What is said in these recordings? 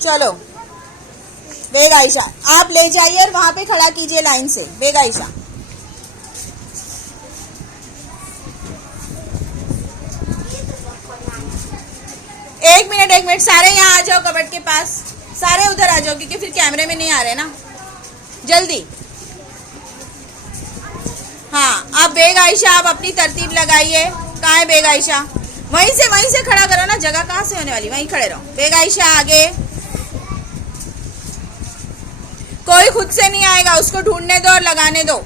चलो बेग आयशा, आप ले जाइए और वहां पे खड़ा कीजिए लाइन से। बेग आयशा, एक मिनट, सारे यहाँ आ जाओ कबर्ड के पास, सारे उधर आ जाओ क्योंकि फिर कैमरे में नहीं आ रहे ना, जल्दी। हाँ, आप बेग आयशा, आप अपनी तरतीब लगाइए। कहाँ है बेग आयशा? वहीं से खड़ा करो ना, जगह कहाँ से होने वाली, वहीं खड़े रहो। बेग आयशा आगे, कोई खुद से नहीं आएगा, उसको ढूंढने दो और लगाने दो।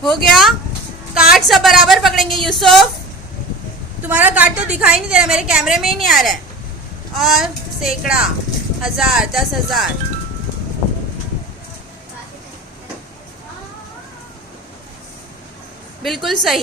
हो गया? कार्ड सब बराबर पकड़ेंगे। यूसुफ, तुम्हारा कार्ड तो दिखाई नहीं दे रहा, मेरे कैमरे में ही नहीं आ रहा है। और सैकड़ा, 1000, 10,000, बिल्कुल सही।